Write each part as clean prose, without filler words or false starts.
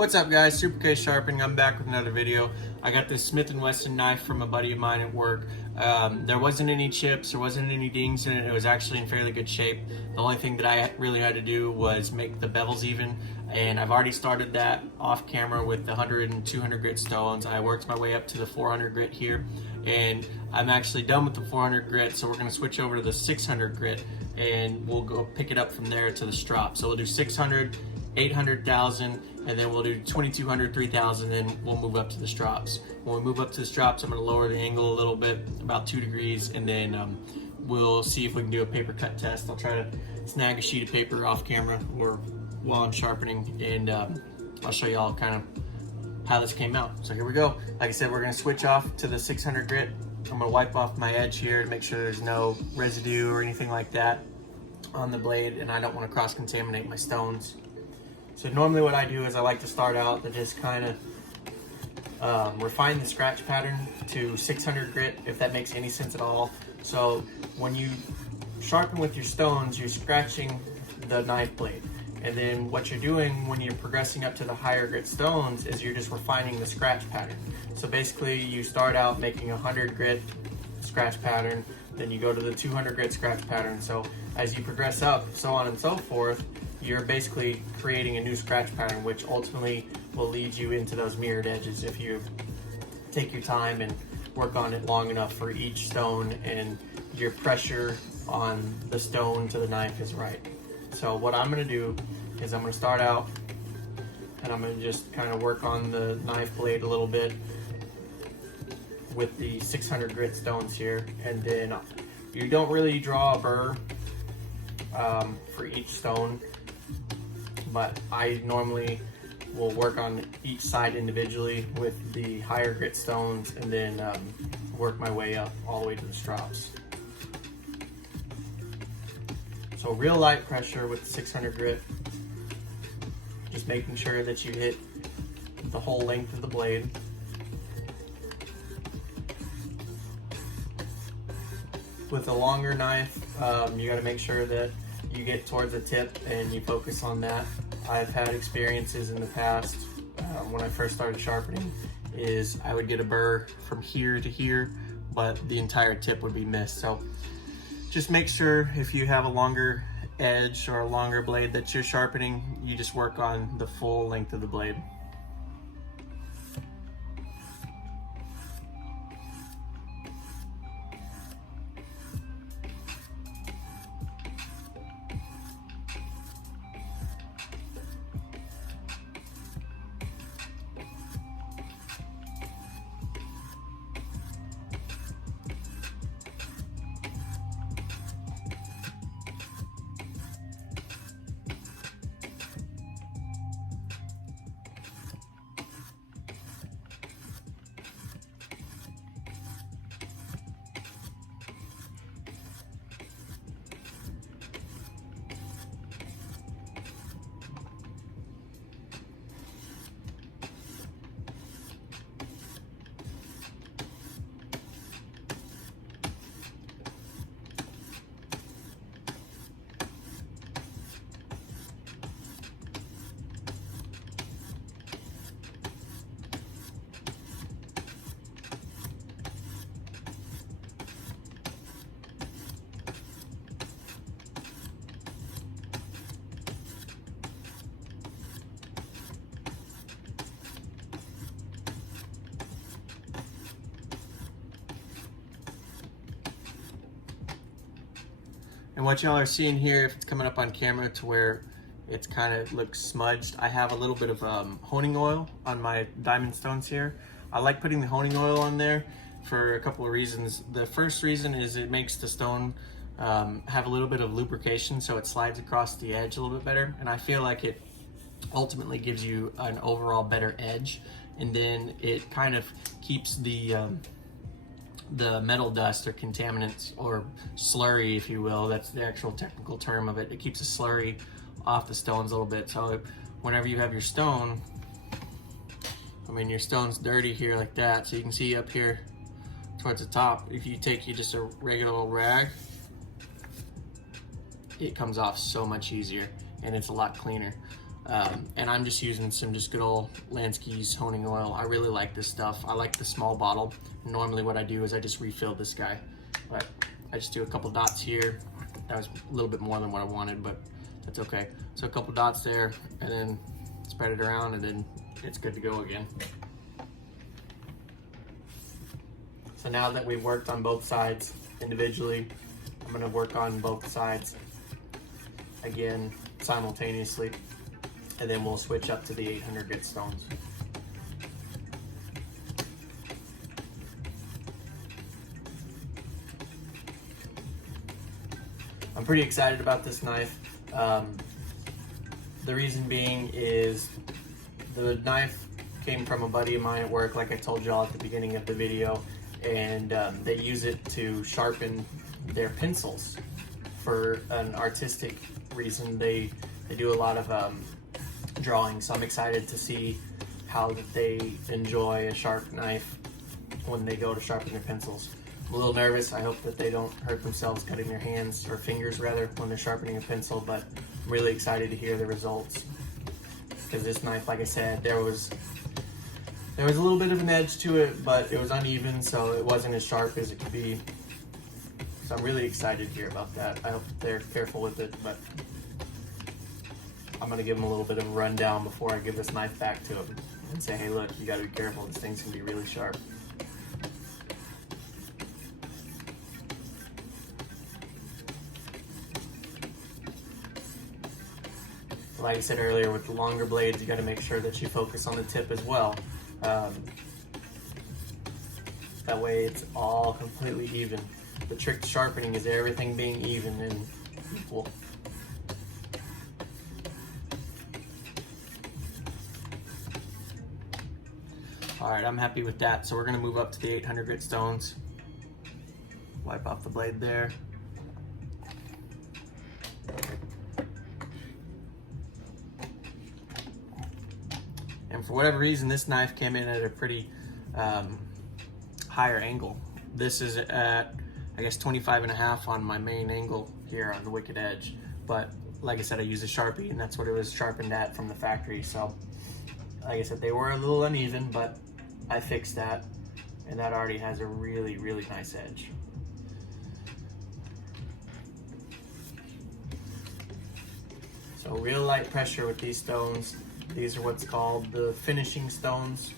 What's up guys, Super K Sharpening. I'm back with another video. I got this Smith & Wesson knife from a buddy of mine at work. There wasn't any chips, there wasn't any dings in it. It was actually in fairly good shape. The only thing that I really had to do was make the bevels even, and I've already started that off camera with the 100 and 200 grit stones. I worked my way up to the 400 grit here, and I'm actually done with the 400 grit, so we're going to switch over to the 600 grit and we'll go pick it up from there to the strop. So we'll do 600, 800,000, and then we'll do 2200, 3000, and we'll move up to the strops. When we move up to the strops, I'm going to lower the angle a little bit, about 2 degrees, and then we'll see if we can do a paper cut test. I'll try to snag a sheet of paper off camera or while I'm sharpening, and I'll show you all kind of how this came out. So here we go. Like I said, we're going to switch off to the 600 grit. I'm going to wipe off my edge here to make sure there's no residue or anything like that on the blade, and I don't want to cross-contaminate my stones. So normally what I do is I like to start out to just kind of refine the scratch pattern to 600 grit, if that makes any sense at all. So when you sharpen with your stones, you're scratching the knife blade. And then what you're doing when you're progressing up to the higher grit stones is you're just refining the scratch pattern. So basically you start out making a 100 grit scratch pattern, then you go to the 200 grit scratch pattern. So as you progress up, so on and so forth, you're basically creating a new scratch pattern, which ultimately will lead you into those mirrored edges if you take your time and work on it long enough for each stone and your pressure on the stone to the knife is right. So what I'm going to do is I'm going to start out and I'm going to just kind of work on the knife blade a little bit with the 600 grit stones here, and then you don't really draw a burr for each stone, but I normally will work on each side individually with the higher grit stones and then work my way up all the way to the strops. So real light pressure with the 600 grit, just making sure that you hit the whole length of the blade. With a longer knife, you got to make sure that you get towards the tip and you focus on that. I've had experiences in the past when I first started sharpening is I would get a burr from here to here, but the entire tip would be missed. So just make sure if you have a longer edge or a longer blade that you're sharpening, you just work on the full length of the blade. And what y'all are seeing here, if it's coming up on camera to where it's kind of looks smudged, I have a little bit of honing oil on my diamond stones here. I like putting the honing oil on there for a couple of reasons. The first reason is it makes the stone have a little bit of lubrication, so it slides across the edge a little bit better, and I feel like it ultimately gives you an overall better edge. And then it kind of keeps the metal dust or contaminants or slurry, if you will, that's the actual technical term of it. It keeps the slurry off the stones a little bit. So whenever you have your stone, I mean, your stone's dirty here like that, so you can see up here towards the top, if you take just a regular old rag, it comes off so much easier and it's a lot cleaner. And I'm just using some just good old Lansky's honing oil. I really like this stuff. I like the small bottle. Normally what I do is I just refill this guy, but I just do a couple dots here. That was a little bit more than what I wanted, but that's okay. So a couple dots there, and then spread it around, and then it's good to go again. So now that we've worked on both sides individually, I'm gonna work on both sides again simultaneously, and then we'll switch up to the 800 grit stones. I'm pretty excited about this knife. The reason being is the knife came from a buddy of mine at work, like I told y'all at the beginning of the video, and they use it to sharpen their pencils for an artistic reason. They do a lot of drawing, so I'm excited to see how they enjoy a sharp knife when they go to sharpen their pencils. I'm a little nervous. I hope that they don't hurt themselves cutting their hands, or fingers rather, when they're sharpening a pencil, but I'm really excited to hear the results. Because this knife, like I said, there was a little bit of an edge to it, but it was uneven, so it wasn't as sharp as it could be. So I'm really excited to hear about that. I hope they're careful with it, but I'm gonna give them a little bit of a rundown before I give this knife back to them and say, hey look, you gotta be careful, this thing's gonna be really sharp. Like I said earlier, with the longer blades, you gotta make sure that you focus on the tip as well. That way it's all completely even. The trick to sharpening is everything being even and equal. All right, I'm happy with that. So we're gonna move up to the 800 grit stones. Wipe off the blade there. And for whatever reason, this knife came in at a pretty higher angle. This is at, I guess, 25.5 on my main angle here on the wicked edge. But like I said, I use a Sharpie, and that's what it was sharpened at from the factory. So like I said, they were a little uneven, but I fixed that, and that already has a really, really nice edge. So real light pressure with these stones. These are what's called the finishing stones.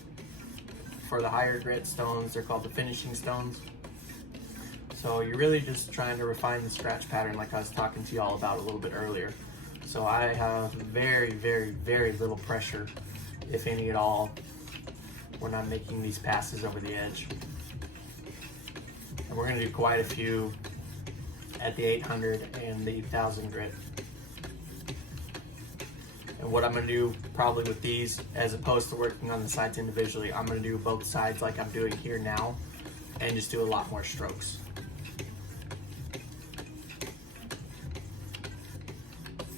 For the higher grit stones, they're called the finishing stones. So you're really just trying to refine the scratch pattern, like I was talking to y'all about a little bit earlier. So I have very, very, very little pressure, if any at all, when I'm making these passes over the edge. And we're gonna do quite a few at the 800 and the 1000 grit. And what I'm gonna do probably with these, as opposed to working on the sides individually, I'm gonna do both sides like I'm doing here now, and just do a lot more strokes.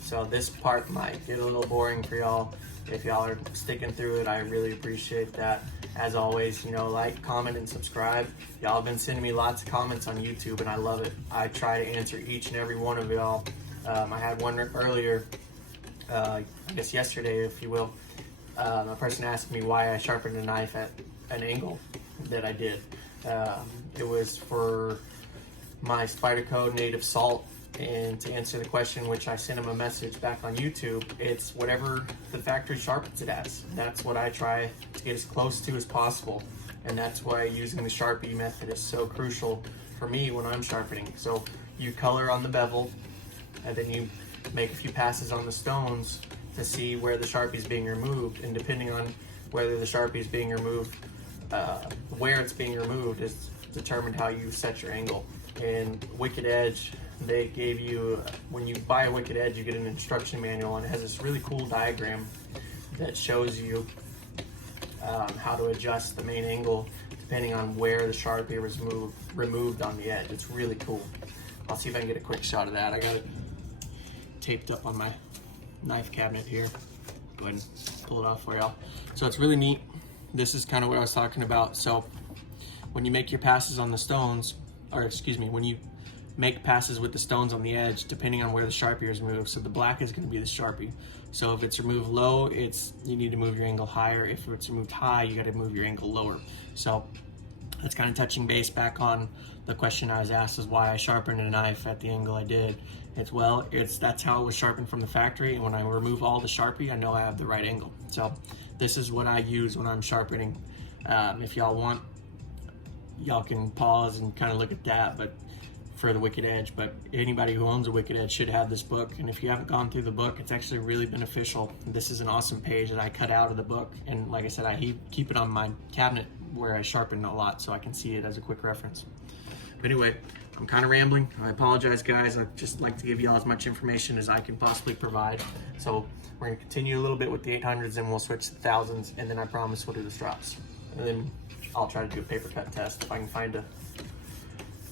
So this part might get a little boring for y'all. If y'all are sticking through it, I really appreciate that. As always, you know, like, comment, and subscribe. Y'all have been sending me lots of comments on YouTube, and I love it. I try to answer each and every one of y'all. I had one earlier, I guess yesterday, if you will. A person asked me why I sharpened a knife at an angle that I did. It was for my Spyderco native salt. And to answer the question, which I sent him a message back on YouTube, it's whatever the factory sharpens it as. That's what I try to get as close to as possible. And that's why using the Sharpie method is so crucial for me when I'm sharpening. So you color on the bevel, and then you make a few passes on the stones to see where the Sharpie is being removed. And depending on whether the Sharpie is being removed, where it's being removed is determined how you set your angle. And Wicked Edge, they gave you, when you buy a Wicked Edge, you get an instruction manual, and it has this really cool diagram that shows you how to adjust the main angle depending on where the Sharpie was removed on the edge. It's really cool. I'll see if I can get a quick shot of that. I got it taped up on my knife cabinet here. Go ahead and pull it off for y'all. So it's really neat. This is kind of what I was talking about. So when you make your passes on the stones, or excuse me, when you make passes with the stones on the edge depending on where the Sharpie is moved. So the black is going to be the Sharpie. So if it's removed low, you need to move your angle higher. If it's removed high, you got to move your angle lower. So that's kind of touching base back on the question I was asked, is why I sharpened a knife at the angle I did. That's how it was sharpened from the factory, and when I remove all the Sharpie, I know I have the right angle. So this is what I use when I'm sharpening. If y'all want, y'all can pause and kind of look at that, but for the Wicked Edge. But anybody who owns a Wicked Edge should have this book, and if you haven't gone through the book, it's actually really beneficial. This is an awesome page that I cut out of the book, and like I said, I keep it on my cabinet where I sharpen a lot so I can see it as a quick reference. But anyway, I'm kind of rambling. I apologize, guys. I'd just like to give y'all as much information as I can possibly provide. So we're going to continue a little bit with the 800s, and we'll switch to the 1000s, and then I promise we'll do the Strops. And then I'll try to do a paper cut test if I can find a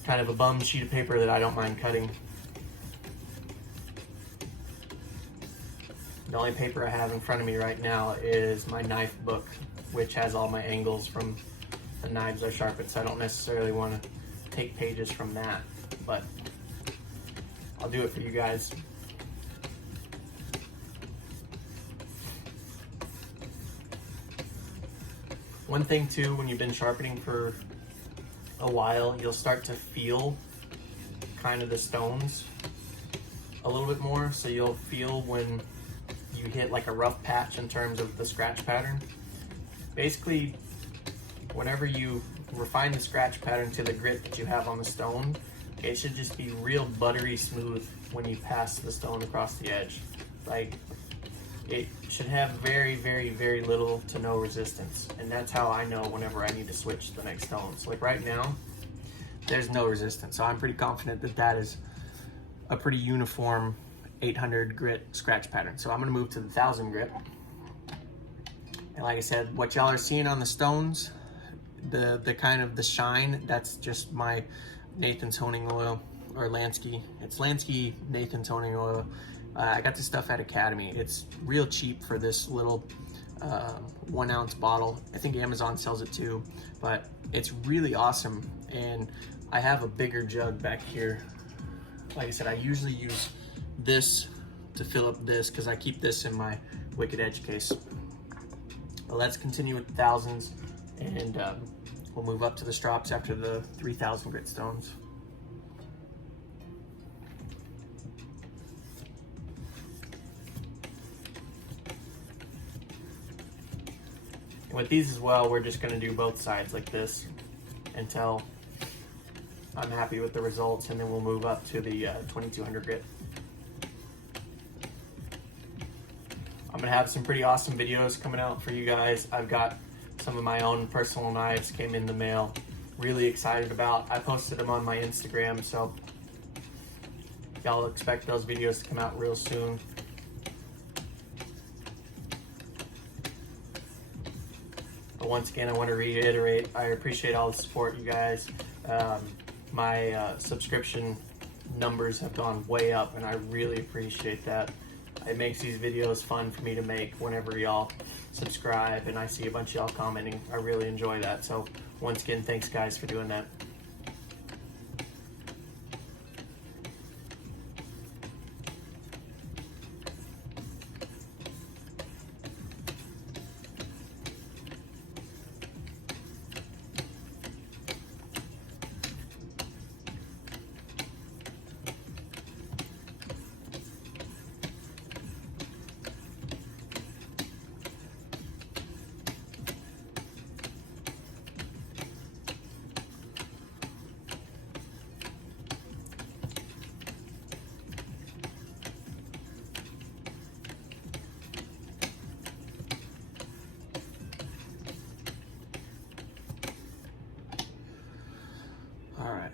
kind of a bum sheet of paper that I don't mind cutting. The only paper I have in front of me right now is my knife book, which has all my angles from the knives I sharpened, so I don't necessarily want to take pages from that, but I'll do it for you guys. One thing too, when you've been sharpening for a while, you'll start to feel kind of the stones a little bit more. So you'll feel when you hit like a rough patch in terms of the scratch pattern. Basically, whenever you refine the scratch pattern to the grit that you have on the stone, it should just be real buttery smooth when you pass the stone across the edge. Like, it should have very, very, very little to no resistance. And that's how I know whenever I need to switch to the next stone. So like right now, there's no resistance. So I'm pretty confident that that is a pretty uniform 800 grit scratch pattern. So I'm gonna move to the 1000 grit. And like I said, what y'all are seeing on the stones, the kind of the shine, that's just my Nathan's honing oil, or Lansky. It's Lansky Nathan's honing oil. I got this stuff at Academy. It's real cheap for this little 1 ounce bottle. I think Amazon sells it too, but it's really awesome. And I have a bigger jug back here. Like I said, I usually use this to fill up this because I keep this in my Wicked Edge case. But let's continue with the 1000s, and we'll move up to the Strops after the 3000 grit stones. With these as well, we're just gonna do both sides like this until I'm happy with the results, and then we'll move up to the 2200 grit. I'm gonna have some pretty awesome videos coming out for you guys. I've got some of my own personal knives came in the mail. Really excited about. I posted them on my Instagram, so y'all expect those videos to come out real soon. But once again, I want to reiterate, I appreciate all the support, you guys. My subscription numbers have gone way up, and I really appreciate that. It makes these videos fun for me to make whenever y'all subscribe, and I see a bunch of y'all commenting. I really enjoy that. So once again, thanks guys for doing that.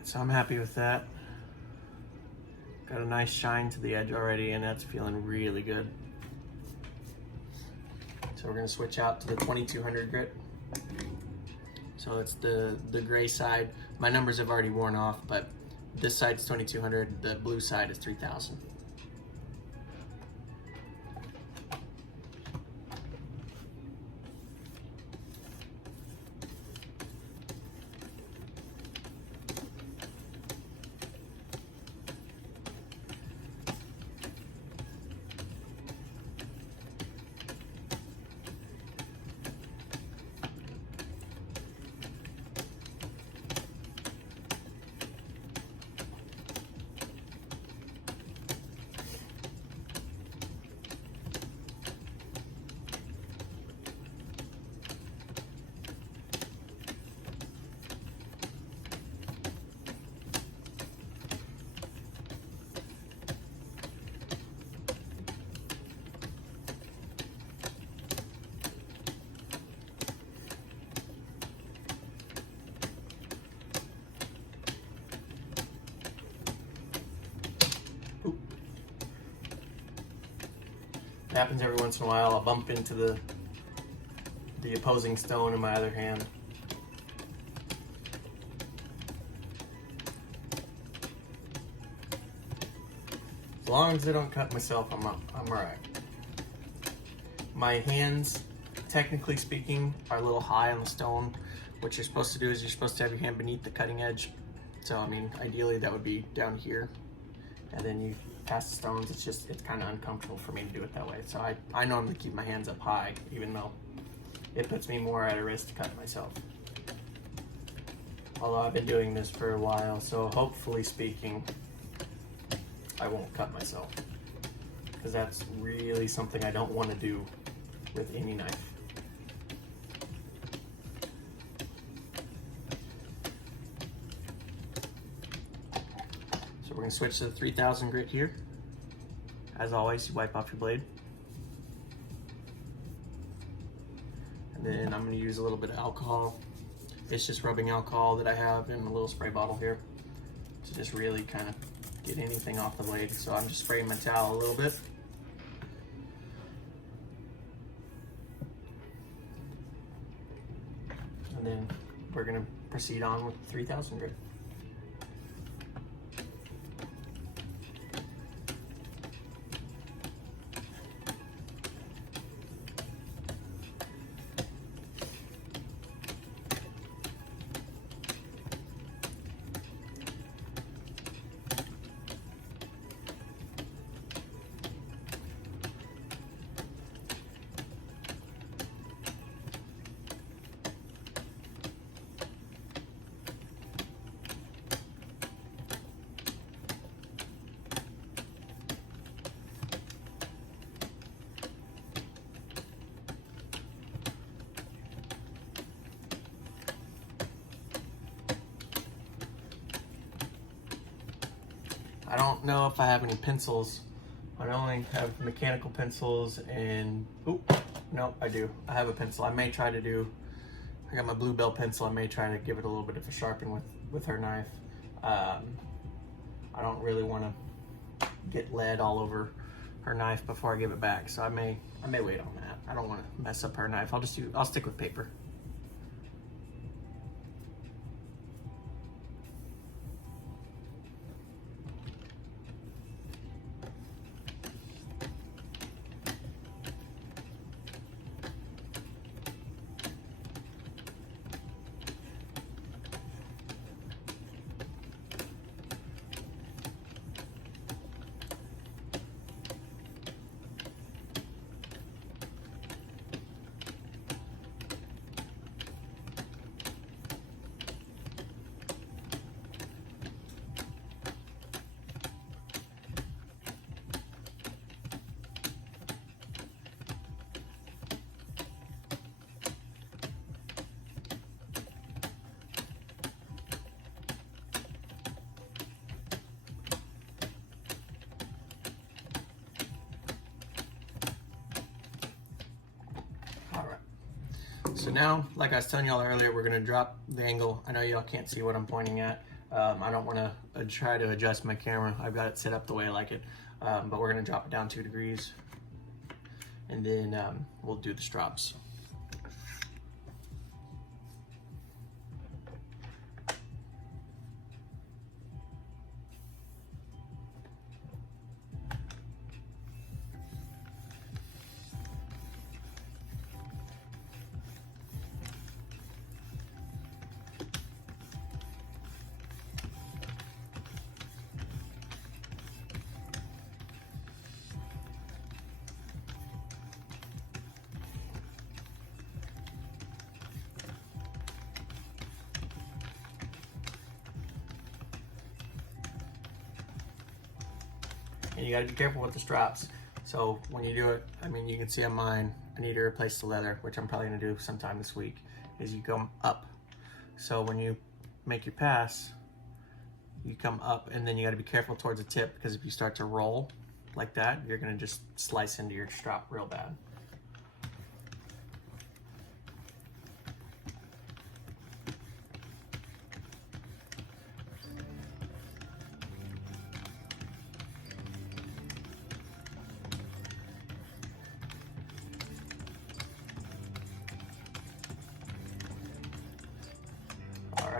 So I'm happy with that. Got a nice shine to the edge already, and that's feeling really good. So we're gonna switch out to the 2200 grit. So it's the gray side. My numbers have already worn off, but this side's 2200, the blue side is 3000. It happens every once in a while. I'll bump into the opposing stone in my other hand. As long as I don't cut myself, I'm alright. My hands, technically speaking, are a little high on the stone. What you're supposed to do is you're supposed to have your hand beneath the cutting edge. So I mean, ideally that would be down here. And then you pass the stones, it's kind of uncomfortable for me to do it that way. So I normally keep my hands up high, even though it puts me more at a risk to cut myself. Although I've been doing this for a while, so hopefully speaking, I won't cut myself. Because that's really something I don't want to do with any knife. So we're going to switch to the 3000 grit here. As always, you wipe off your blade. And then I'm going to use a little bit of alcohol. It's just rubbing alcohol that I have in a little spray bottle here to just really kind of get anything off the blade. So I'm just spraying my towel a little bit. And then we're going to proceed on with 3000 grit. I don't know if I have any pencils. I only have mechanical pencils and, oh, no, I do. I have a pencil. I may try to do, I got my Bluebell pencil. I may try to give it a little bit of a sharpen with her knife. I don't really want to get lead all over her knife before I give it back. So I may wait on that. I don't want to mess up her knife. I'll stick with paper. So now, like I was telling y'all earlier, we're gonna drop the angle. I know y'all can't see what I'm pointing at. I don't wanna try to adjust my camera. I've got it set up the way I like it. But we're gonna drop it down 2 degrees. And then we'll do the strops. And you gotta be careful with the straps. So when you do it, I mean, you can see on mine, I need to replace the leather, which I'm probably gonna do sometime this week, is you come up. So when you make your pass, you come up, and then you gotta be careful towards the tip, because if you start to roll like that, you're gonna just slice into your strap real bad.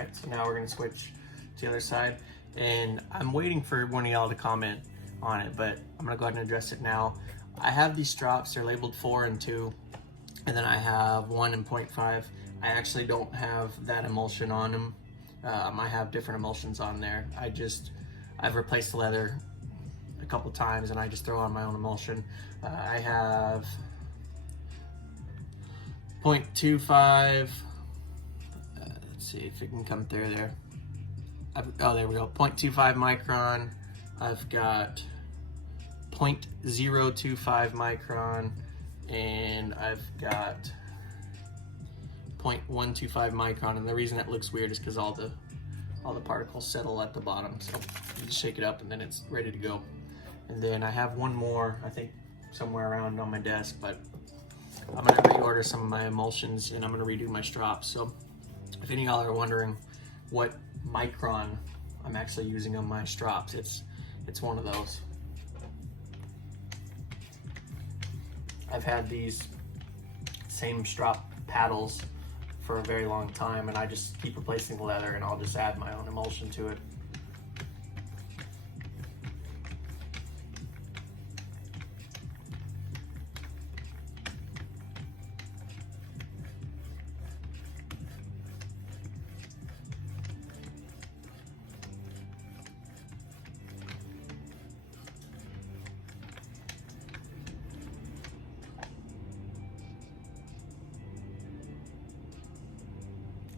right, so now we're gonna switch to the other side, and I'm waiting for one of y'all to comment on it, but I'm gonna go ahead and address it now. I have these strops, they're labeled 4 and 2, and then I have 1 and 0.5. I actually don't have that emulsion on them. I have different emulsions on there. I've replaced the leather a couple times and I just throw on my own emulsion. I have 0.25, let's see if it can come through there. Oh, there we go, 0.25 micron. I've got 0.025 micron, and I've got 0.125 micron, and the reason that looks weird is because all the particles settle at the bottom, so you just shake it up and then it's ready to go. And then I have one more, I think somewhere around on my desk, but I'm gonna reorder some of my emulsions and I'm gonna redo my strops. So if any of y'all are wondering what micron I'm actually using on my strops, it's one of those. I've had these same strop paddles for a very long time, and I just keep replacing the leather, and I'll just add my own emulsion to it.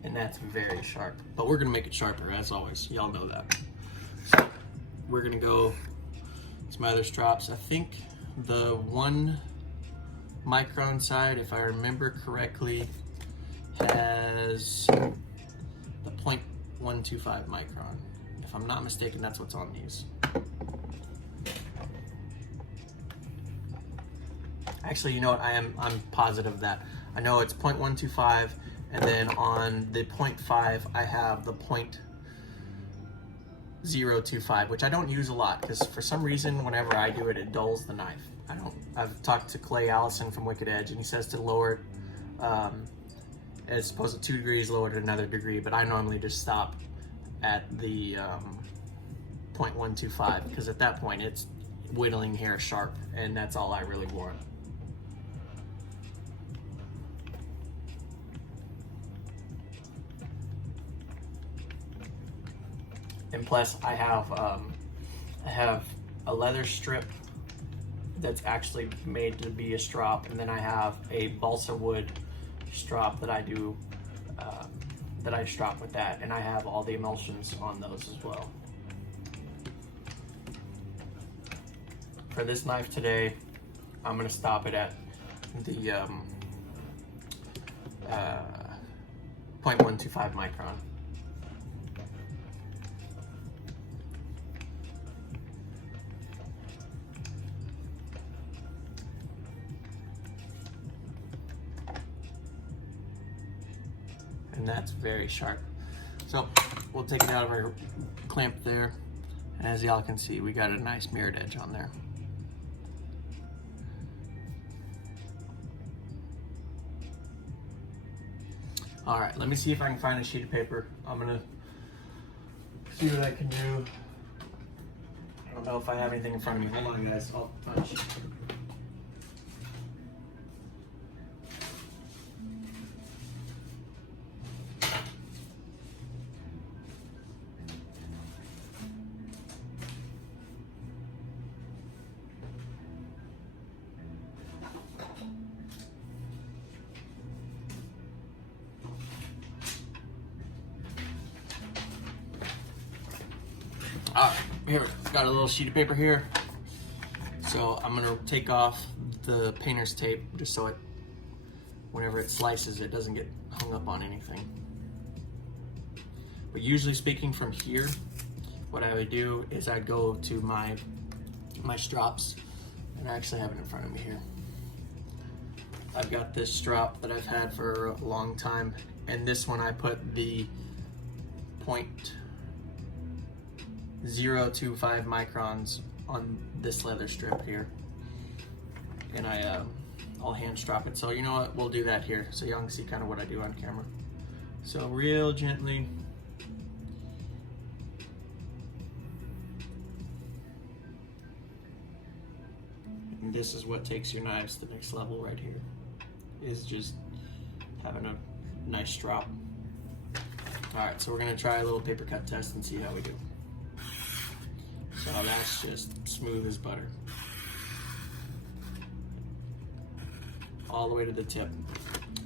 And that's very sharp, but we're gonna make it sharper as always. Y'all know that. So we're gonna go some other strops. I think the 1 micron side, if I remember correctly, has the 0.125 micron. If I'm not mistaken, that's what's on these. Actually, you know what? I'm positive of that. I know it's 0.125. And then on the 0.5, I have the 0.025, which I don't use a lot because for some reason, whenever I do it, it dulls the knife. I've talked to Clay Allison from Wicked Edge, and he says to lower it, as opposed to 2 degrees, lower it another degree, but I normally just stop at the 0.125 because at that point, it's whittling hair sharp, and that's all I really want. And plus, I have a leather strip that's actually made to be a strop, and then I have a balsa wood strop that I do that I strop with that, and I have all the emulsions on those as well. For this knife today, I'm gonna stop it at the 0.125 micron. And that's very sharp. So we'll take it out of our clamp there. And as y'all can see, we got a nice mirrored edge on there. All right, let me see if I can find a sheet of paper. I'm gonna see what I can do. I don't know if I have anything in front of me. Hold on, guys, I'll punch. Alright, here, got a little sheet of paper here. So I'm gonna take off the painter's tape just so it, whenever it slices, it doesn't get hung up on anything. But usually speaking from here, what I would do is I'd go to my strops, and I actually have it in front of me here. I've got this strop that I've had for a long time, and this one I put the 0.025 microns on this leather strip here, and I'll hand strop it. So you know what, we'll do that here so y'all can see kind of what I do on camera. So real gently, And this is what takes your knives to the next level right here, is just having a nice strop. All right, so we're gonna try a little paper cut test and see how we do. So that's just smooth as butter. All the way to the tip.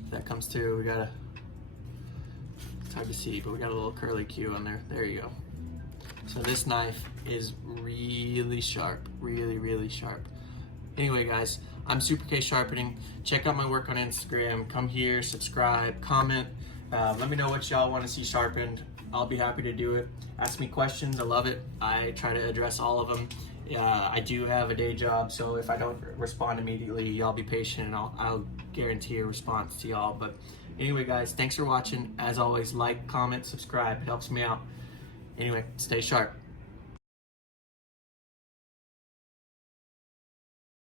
If that comes through, we got it's hard to see, but we got a little curly Q on there. There you go. So this knife is really sharp, really sharp. Anyway, guys, I'm Super K Sharpening. Check out my work on Instagram. Come here, subscribe, comment. Let me know what y'all want to see sharpened. I'll be happy to do it. Ask me questions. I love it. I try to address all of them. I do have a day job, so if I don't respond immediately, y'all be patient and I'll guarantee a response to y'all. But anyway, guys, thanks for watching. As always, like, comment, subscribe. It helps me out. Anyway, stay sharp.